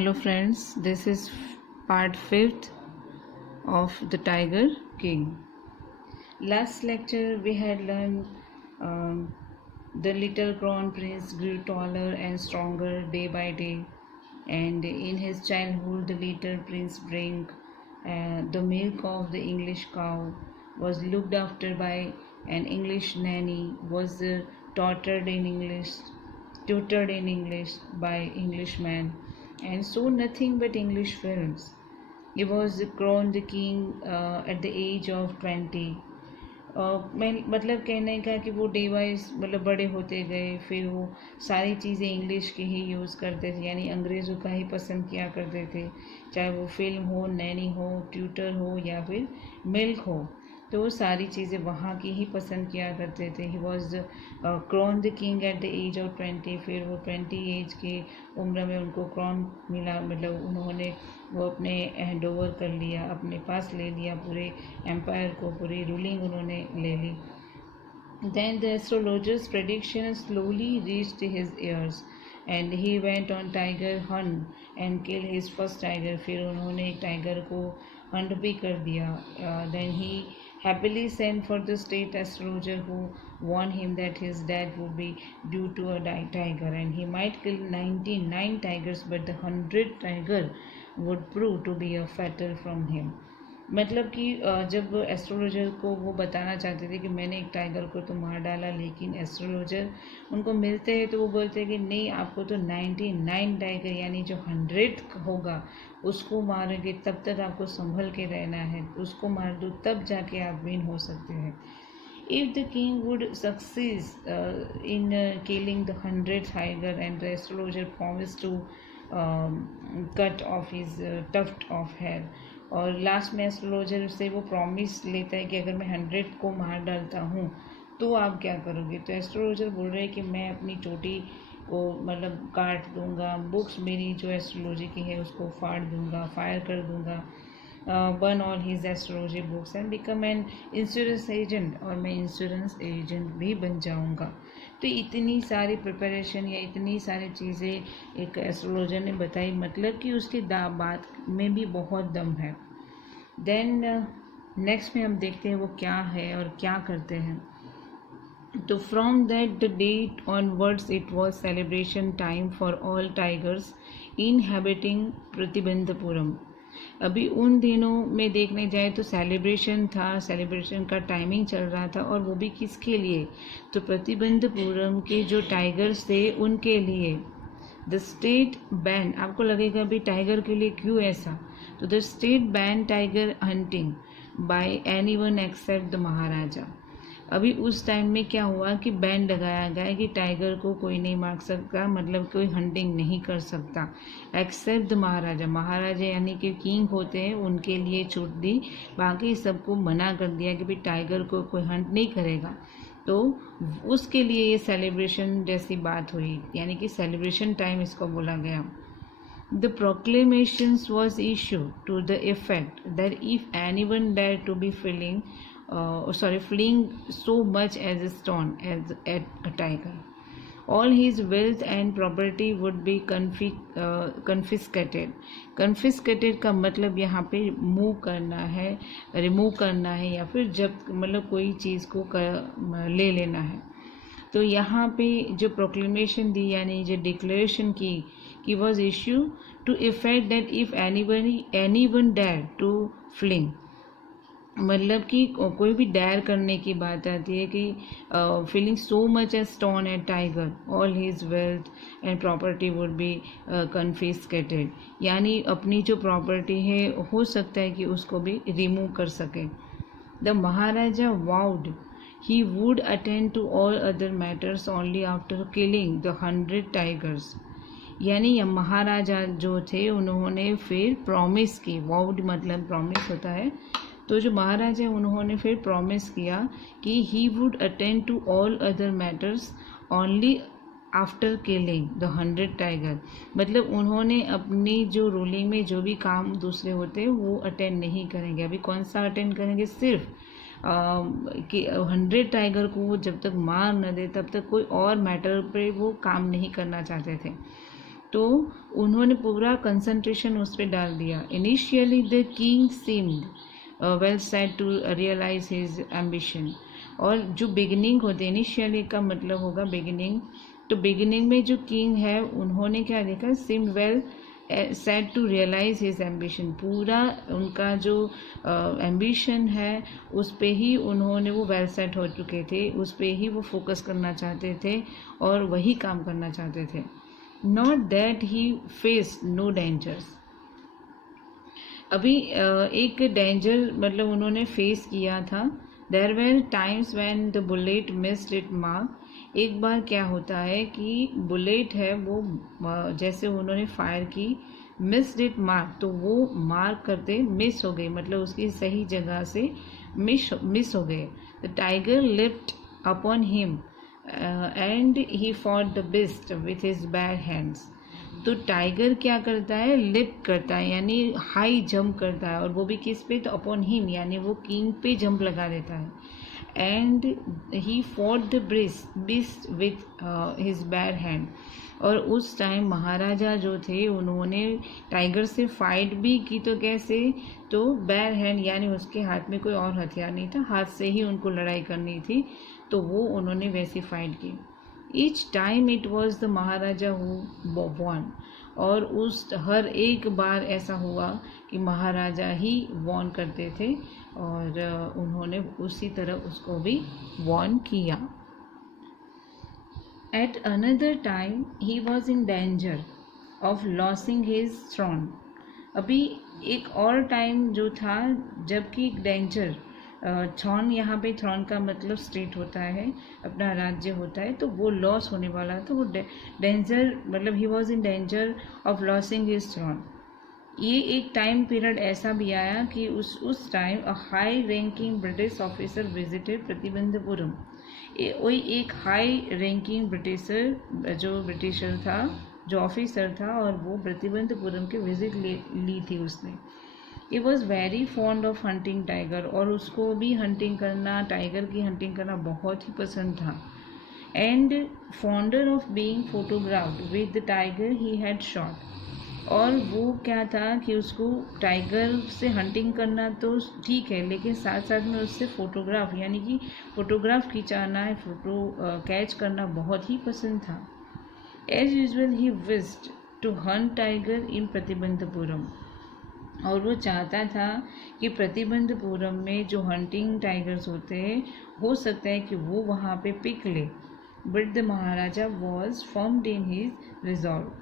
Hello friends, this is part 5th of the Tiger King. Last lecture we had learned the little crown prince grew taller and stronger day by day, and in his childhood the little prince drank the milk of the English cow, was looked after by an English nanny, was tutored in English by Englishmen, and saw nothing but English films. He was crowned the king at the age of 20. मैं मतलब कहने का कि वो day wise मतलब बड़े होते गए, फिर वो सारी चीज़ें इंग्लिश की ही यूज़ करते थे, यानी अंग्रेज़ों का ही पसंद किया करते थे, चाहे वो फिल्म हो, नैनी हो, ट्यूटर हो या फिर मिल्क हो, तो वो सारी चीज़ें वहाँ की ही पसंद किया करते थे. He was crown the king at the age of 20. फिर वो 20 एज की उम्र में उनको क्राउन मिला, मतलब उन्होंने वो अपने हैंड ओवर कर लिया, अपने पास ले लिया पूरे एम्पायर को, पूरी रूलिंग उन्होंने ले ली. Then the astrologer's prediction slowly reached his ears and he went on tiger hunt and killed his first tiger. फिर उन्होंने एक टाइगर को हंट भी कर दिया. Then he happily sent for the state astrologer who warned him that his death would be due to a tiger and he might kill 99 tigers, but the 100th tiger would prove to be a fatal from him. मतलब कि जब astrologer को वो बताना चाहते थे कि मैंने एक टाइगर को तो मार डाला, लेकिन एस्ट्रोलॉजर उनको मिलते हैं तो वो बोलते हैं कि नहीं, आपको तो 99 टाइगर यानी जो 100th होगा उसको मारोगे, तब तक आपको संभल के रहना है, उसको मार दो तब जाके आप विन हो सकते हैं. If the king would succeed in killing the 100th tiger, and the astrologer promised to cut off his tuft of hair, और लास्ट में एस्ट्रोलॉजर से वो प्रॉमिस लेता है कि अगर मैं 100 को मार डालता हूँ तो आप क्या करोगे. तो एस्ट्रोलॉजर बोल रहे हैं कि मैं अपनी चोटी को मतलब काट दूंगा, बुक्स मेरी जो एस्ट्रोलॉजी की है उसको फाड़ दूंगा, फायर कर दूंगा, burn all his astrology books and become an insurance agent, और मैं इंश्योरेंस एजेंट भी बन जाऊंगा. तो इतनी सारी प्रिपरेशन या इतनी सारी चीज़ें एक एस्ट्रोलॉजर ने बताई, मतलब कि उसकी बात में भी बहुत दम है. देन नेक्स्ट में हम देखते हैं वो क्या है और क्या करते हैं. तो from that the date onwards it was celebration time for all tigers inhabiting Pratibandhapuram. अभी उन दिनों में देखने जाए तो सेलिब्रेशन था, सेलिब्रेशन का टाइमिंग चल रहा था, और वो भी किसके लिए, तो प्रतिबंधपुरम के जो टाइगर्स थे उनके लिए. द स्टेट बैन, आपको लगेगा अभी टाइगर के लिए क्यों ऐसा, तो the state ban tiger hunting by anyone except the maharaja. अभी उस टाइम में क्या हुआ कि बैन लगाया गया कि टाइगर को कोई नहीं मार सकता, मतलब कोई हंटिंग नहीं कर सकता एक्सेप्ट द महाराजा. महाराजा यानी कि किंग होते हैं, उनके लिए छूट दी, बाकी सबको मना कर दिया कि भाई टाइगर को कोई हंट नहीं करेगा. तो उसके लिए ये सेलिब्रेशन जैसी बात हुई, यानी कि सेलिब्रेशन टाइम इसको बोला गया. The proclamations was issued to the effect that if anyone dared to be fleeing so much as a stone as at a tiger, all his wealth and property would be confiscated. Confiscated का मतलब यहाँ पे move करना है, remove करना है, या फिर जब मतलब कोई चीज़ को ले लेना है. तो यहाँ पे जो प्रोक्लेमेशन दी यानी जो डिक्लेरेशन की was issue to effect that if anyone dare to fling, मतलब कि कोई भी डेयर करने की बात आती है कि feeling so much as stone at tiger, all his wealth and property would be confiscated, यानी अपनी जो प्रॉपर्टी है हो सकता है कि उसको भी रिमूव कर सके. The Maharaja vowed he would attend to all other matters only after killing the 100 tigers. यानी महाराजा जो थे उन्होंने फिर प्रॉमिस की, वाउड मतलब प्रॉमिस होता है, तो जो महाराजा उन्होंने फिर प्रॉमिस किया कि he would attend to all other matters only after killing the 100 tiger, मतलब उन्होंने अपनी जो रूलिंग में जो भी काम दूसरे होते हैं वो अटेंड नहीं करेंगे. अभी कौन सा अटेंड करेंगे, सिर्फ कि 100 टाइगर को वो जब तक मार न दे तब तक कोई और मैटर पे वो काम नहीं करना चाहते थे. तो उन्होंने पूरा कंसंट्रेशन उस पर डाल दिया. Initially the king seemed well set to realize his ambition. और जो बिगिनिंग होते हैं, इनिशियली का मतलब होगा बिगिनिंग, तो बिगिनिंग में जो किंग है उन्होंने क्या देखा, seemed well set to realize his ambition. पूरा उनका जो एम्बिशन है उस पे ही उन्होंने, वो वेल सेट हो चुके थे, उस पे ही वो फोकस करना चाहते थे और वही काम करना चाहते थे. Not that he face no dangers. अभी एक डेंजर मतलब उन्होंने फेस किया था. There were times when the bullet missed it mark. एक बार क्या होता है कि बुलेट है वो जैसे उन्होंने फायर की, मिस्ड इट मार्क, तो वो मार्क करते मिस हो गई, मतलब उसकी सही जगह से मिस हो गए. The tiger lift upon him and he fought the beast with his bad hands. तो टाइगर क्या करता है, लिफ्ट करता है यानी हाई जंप करता है, और वो भी किस पे, तो अपॉन हिम यानी वो किंग पे जंप लगा देता है. And he fought the beast with his bad hand. और उस टाइम महाराजा जो थे उन्होंने टाइगर से फाइट भी की, तो कैसे, तो बैड हैंड यानी उसके हाथ में कोई और हथियार नहीं था, हाथ से ही उनको लड़ाई करनी थी, तो वो उन्होंने वैसी फाइट की. Each time it was the Maharaja who won. और उस हर एक बार ऐसा हुआ कि महाराजा ही वॉन करते थे, और उन्होंने उसी तरह उसको भी वॉन किया. At another time he was in danger of losing his throne. अभी एक और टाइम जो था जबकि डेंजर, थ्रोन यहाँ पे, थ्रोन का मतलब स्टेट होता है, अपना राज्य होता है, तो वो लॉस होने वाला था. वो डेंजर मतलब he was in danger of losing his throne. ये एक टाइम पीरियड ऐसा भी आया कि उस time a high ranking British officer visited Pratibandhapuram. वही एक हाई रैंकिंग ब्रिटिशर, जो ब्रिटिशर था, जो ऑफिसर था, और वो प्रतिबंधपुरम के विजिट ली थी उसने. He was very fond of hunting tiger. और उसको भी हंटिंग करना, टाइगर की हंटिंग करना बहुत ही पसंद था. And fonder of being photographed with the tiger he had shot. और वो क्या था कि उसको टाइगर से हंटिंग करना तो ठीक है, लेकिन साथ साथ में उससे फोटोग्राफ यानी कि फोटोग्राफ खिंचाना है, फोटो कैच करना बहुत ही पसंद था. As usual he wished to hunt tiger in Pratibandhapuram. और वो चाहता था कि प्रतिबंधपुरम में जो हंटिंग टाइगर्स होते हैं, हो सकता है कि वो वहाँ पे पिक ले. But the Maharaja was formed in his resolve.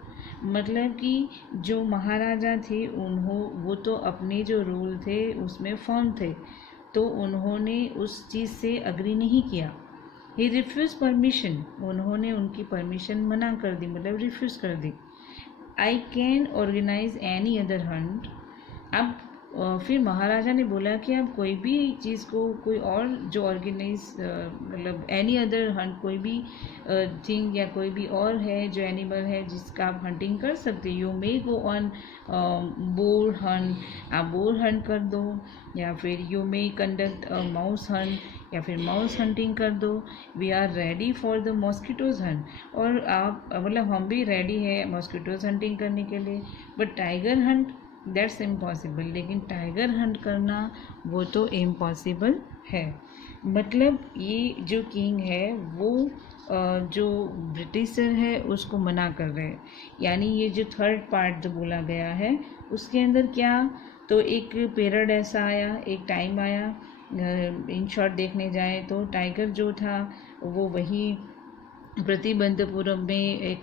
मतलब कि जो महाराजा थे वो तो अपने जो रूल थे उसमें फर्म थे, तो उन्होंने उस चीज़ से अग्री नहीं किया. He refuse permission. उन्होंने उनकी परमिशन मना कर दी, मतलब रिफ्यूज कर दी. I can organise any other hunt. अब फिर महाराजा ने बोला कि आप कोई भी चीज़ को, कोई और जो ऑर्गेनाइज मतलब एनी अदर हंट, कोई भी थिंग या कोई भी और है जो एनिमल है जिसका आप हंटिंग कर सकते. You may go on boar hunt. आप बोर हंट कर दो, या फिर you may conduct mouse hunt, या फिर माउस हंटिंग कर दो. We are ready for the mosquitoes hunt. और आप मतलब हम भी रेडी है मॉस्किटोज हंटिंग करने के लिए. But tiger Hunt that's impossible. लेकिन टाइगर हंट करना वो तो इम्पॉसिबल है. मतलब ये जो किंग है वो जो ब्रिटिशर है उसको मना कर रहे हैं. यानी ये जो थर्ड पार्ट जो बोला गया है उसके अंदर क्या, तो एक पीरियड ऐसा आया, एक टाइम आया, इन शॉर्ट देखने जाए तो टाइगर जो था वो वही प्रतिबंधपुरम में एक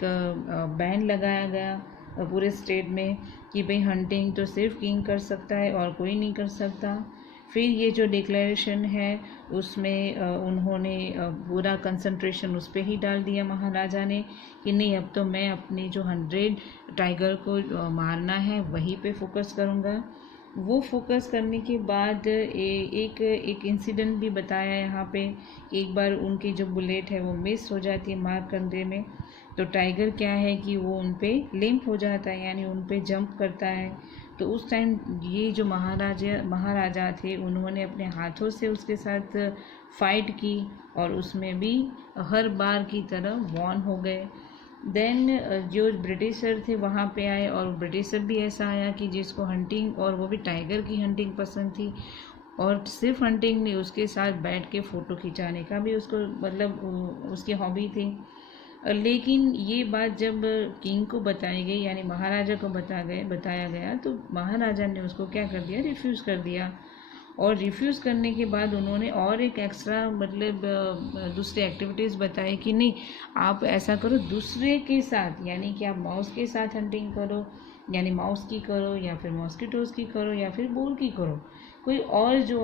बैन लगाया गया पूरे स्टेट में कि भाई हंटिंग तो सिर्फ किंग कर सकता है और कोई नहीं कर सकता. फिर ये जो डिक्लेरेशन है उसमें उन्होंने पूरा कंसंट्रेशन उस पर ही डाल दिया महाराजा ने कि नहीं, अब तो मैं अपने जो 100 टाइगर को मारना है वहीं पे फोकस करूँगा. वो फोकस करने के बाद एक इंसिडेंट भी बताया यहाँ पे. एक बार उनकी जो बुलेट है वो मिस हो जाती है मार करने में, तो टाइगर क्या है कि वो उन पे लिंप हो जाता है, यानी उन पे जंप करता है. तो उस टाइम ये जो महाराजा थे उन्होंने अपने हाथों से उसके साथ फाइट की, और उसमें भी हर बार की तरह वॉन हो गए. देन जो ब्रिटिशर थे वहाँ पे आए, और ब्रिटिशर भी ऐसा आया कि जिसको हंटिंग, और वो भी टाइगर की हंटिंग पसंद थी, और सिर्फ हंटिंग नहीं, उसके साथ बैठ के फ़ोटो खिंचाने का भी उसको मतलब उसकी हॉबी थी। लेकिन ये बात जब किंग को बताई गई, यानी महाराजा को बताया गया, तो महाराजा ने उसको क्या कर दिया, रिफ्यूज़ कर दिया। और रिफ्यूज़ करने के बाद उन्होंने और एक एक्स्ट्रा मतलब दूसरी एक्टिविटीज़ बताई कि नहीं, आप ऐसा करो दूसरे के साथ, यानी कि आप माउस के साथ हंटिंग करो, यानी माउस की करो, या फिर मॉस्किटोज़ की करो, या फिर बुल की करो, कोई और जो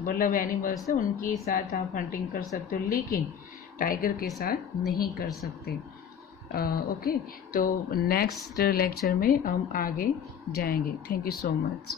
मतलब एनिमल्स है उनके साथ आप हंटिंग कर सकते हो, लेकिन टाइगर के साथ नहीं कर सकते। ओके, तो नेक्स्ट लेक्चर में हम आगे जाएंगे। Thank you so much.